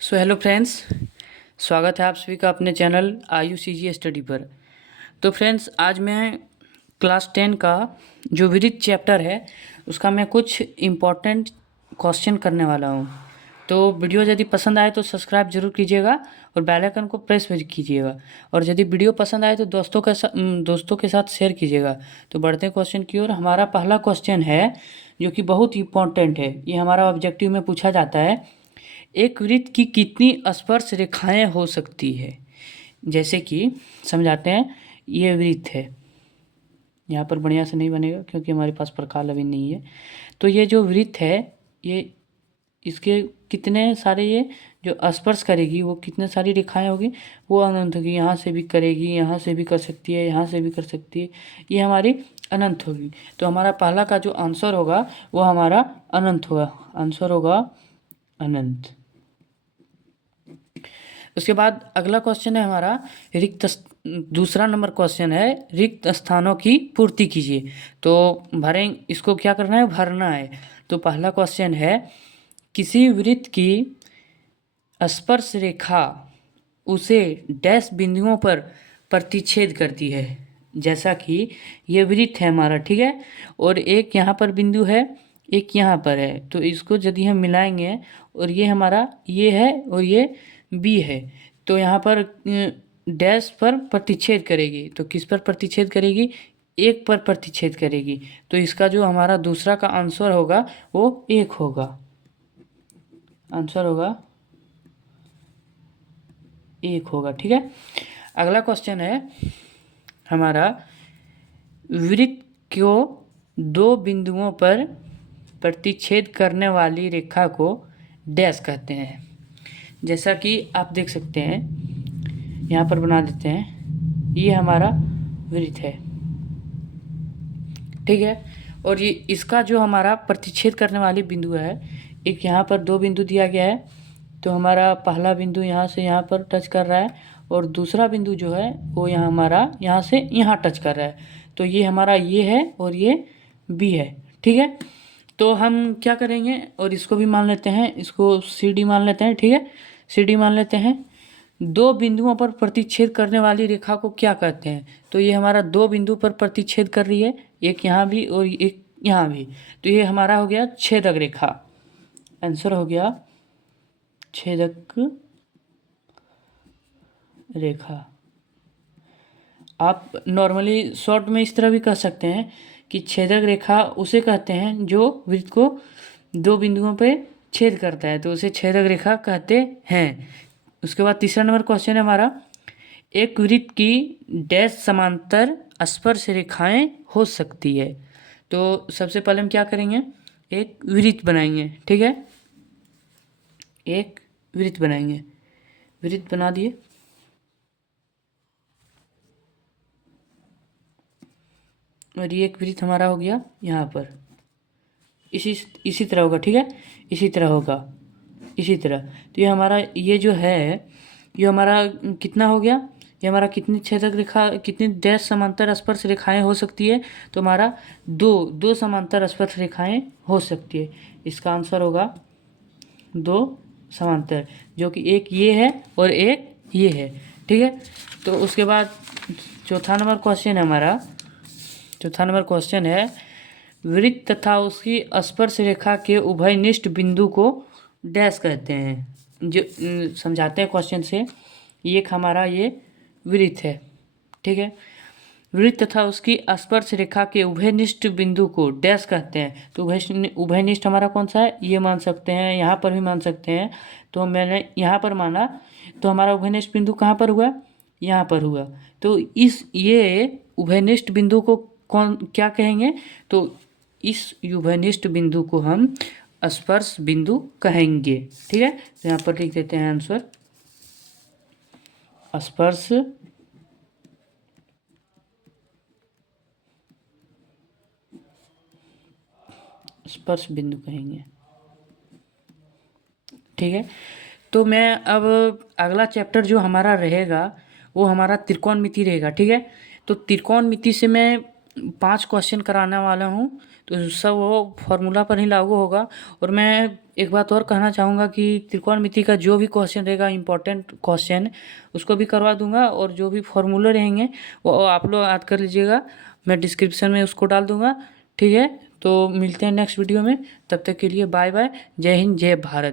Hello friends, स्वागत है आप सभी का अपने चैनल IUCG स्टडी पर। तो फ्रेंड्स, आज मैं क्लास 10 का जो विरिथ चैप्टर है उसका मैं कुछ इम्पोर्टेंट क्वेश्चन करने वाला हूँ। तो वीडियो यदि पसंद आए तो सब्सक्राइब जरूर कीजिएगा और बेल आइकन को प्रेस भी कीजिएगा, और यदि वीडियो पसंद आए तो दोस्तों के साथ शेयर कीजिएगा। तो बढ़ते हैं क्वेश्चन की ओर। हमारा पहला क्वेश्चन है जो कि बहुत इंपॉर्टेंट है, ये हमारा ऑब्जेक्टिव में पूछा जाता है। एक वृत्त की कितनी स्पर्श रेखाएं हो सकती है? जैसे कि समझाते हैं, ये वृत्त है, यहाँ पर बढ़िया से नहीं बनेगा क्योंकि हमारे पास प्रकाल अभी नहीं है। तो ये जो वृत्त है, ये इसके कितने सारे, ये जो स्पर्श करेगी वो कितने सारी रेखाएं होगी, वो अनंत होगी। यहाँ से भी करेगी, यहाँ से भी कर सकती है, यहाँ से भी कर सकती है, ये हमारी अनंत होगी। तो हमारा पहला का जो आंसर होगा वो हमारा अनंत होगा, आंसर होगा अनंत। उसके बाद अगला क्वेश्चन है हमारा दूसरा नंबर क्वेश्चन है, रिक्त स्थानों की पूर्ति कीजिए। तो भरें, इसको क्या करना है, भरना है। तो पहला क्वेश्चन है, किसी वृत्त की स्पर्श रेखा उसे डैश बिंदुओं पर प्रतिच्छेद करती है। जैसा कि ये वृत्त है हमारा, ठीक है, और एक यहाँ पर बिंदु है, एक यहाँ पर है। तो इसको यदि हम मिलाएंगे, और ये हमारा ये है और ये बी है, तो यहाँ पर डैश पर प्रतिच्छेद करेगी। तो किस पर प्रतिच्छेद करेगी? एक पर प्रतिच्छेद करेगी। तो इसका जो हमारा दूसरा का आंसर होगा वो एक होगा, आंसर होगा एक होगा, ठीक है। अगला क्वेश्चन है हमारा, वृत्त को दो बिंदुओं पर प्रतिच्छेद करने वाली रेखा को डैश कहते हैं। जैसा कि आप देख सकते हैं, यहाँ पर बना देते हैं, ये हमारा वृत्त है, ठीक है। और ये इसका जो हमारा प्रतिच्छेद करने वाली बिंदु है, एक यहाँ पर दो बिंदु दिया गया है। तो हमारा पहला बिंदु यहाँ से यहाँ पर टच कर रहा है, और दूसरा बिंदु जो है वो यहाँ हमारा यहाँ से यहाँ टच कर रहा है। तो ये हमारा ये है और ये बी है, ठीक है। तो हम क्या करेंगे, और इसको भी मान लेते हैं, इसको CD मान लेते हैं, ठीक है, CD मान लेते हैं। दो बिंदुओं पर प्रतिच्छेद करने वाली रेखा को क्या कहते हैं? तो ये हमारा दो बिंदु पर प्रतिच्छेद कर रही है, एक यहाँ भी और एक यहाँ भी। तो ये हमारा हो गया छेदक रेखा, आंसर हो गया छेदक रेखा। आप नॉर्मली शॉर्ट में इस तरह भी कह सकते हैं कि छेदक रेखा उसे कहते हैं जो वृत्त को दो बिंदुओं पे छेद करता है, तो उसे छेदक रेखा कहते हैं। उसके बाद तीसरा नंबर क्वेश्चन है हमारा, एक वृत्त की डैश समांतर स्पर्श रेखाएं हो सकती है। तो सबसे पहले हम क्या करेंगे, एक वृत्त बनाएंगे, ठीक है, एक वृत्त बनाएंगे, वृत्त बना दिए। और ये एक वृत्त हमारा हो गया यहाँ पर, इसी तरह होगा, ठीक है, इसी तरह होगा, इसी तरह। तो ये हमारा ये जो है, ये हमारा कितना हो गया, ये हमारा कितनी छेदक रेखा, कितनी डैश समांतर स्पर्श रेखाएं हो सकती है? तो हमारा दो समांतर स्पर्श रेखाएं हो सकती है। इसका आंसर होगा दो समांतर, जो कि एक ये है और एक ये है, ठीक है। तो उसके बाद चौथा नंबर क्वेश्चन है हमारा, चौथा नंबर क्वेश्चन है, वृत्त तथा उसकी स्पर्श रेखा के उभयनिष्ठ बिंदु को डैश कहते हैं। जो समझाते हैं क्वेश्चन से, एक हमारा ये वृत्त है, ठीक है, वृत्त तथा उसकी स्पर्श रेखा के उभयनिष्ठ बिंदु को डैश कहते हैं। तो उभयनिष्ठ हमारा कौन सा है, ये मान सकते हैं, यहाँ पर भी मान सकते हैं। तो मैंने यहाँ पर माना, तो हमारा उभयनिष्ठ बिंदु कहाँ पर हुआ, यहाँ पर हुआ। तो ये उभयनिष्ठ बिंदु को कौन क्या कहेंगे? तो इस उभयनिष्ठ बिंदु को हम स्पर्श बिंदु कहेंगे, ठीक है। तो यहाँ पर लिख देते हैं आंसर, स्पर्श स्पर्श बिंदु कहेंगे, ठीक है। तो मैं अब अगला चैप्टर जो हमारा रहेगा वो हमारा त्रिकोणमिति रहेगा, ठीक है। तो त्रिकोणमिति से मैं 5 क्वेश्चन कराने वाला हूँ, तो सब वो फार्मूला पर ही लागू होगा। और मैं एक बात और कहना चाहूँगा कि त्रिकोणमिति का जो भी क्वेश्चन रहेगा इम्पोर्टेंट क्वेश्चन, उसको भी करवा दूंगा, और जो भी फार्मूले रहेंगे वो आप लोग याद कर लीजिएगा, मैं डिस्क्रिप्शन में उसको डाल दूंगा। ठीक है, तो मिलते हैं नेक्स्ट वीडियो में, तब तक के लिए बाय बाय, जय हिंद जय भारत।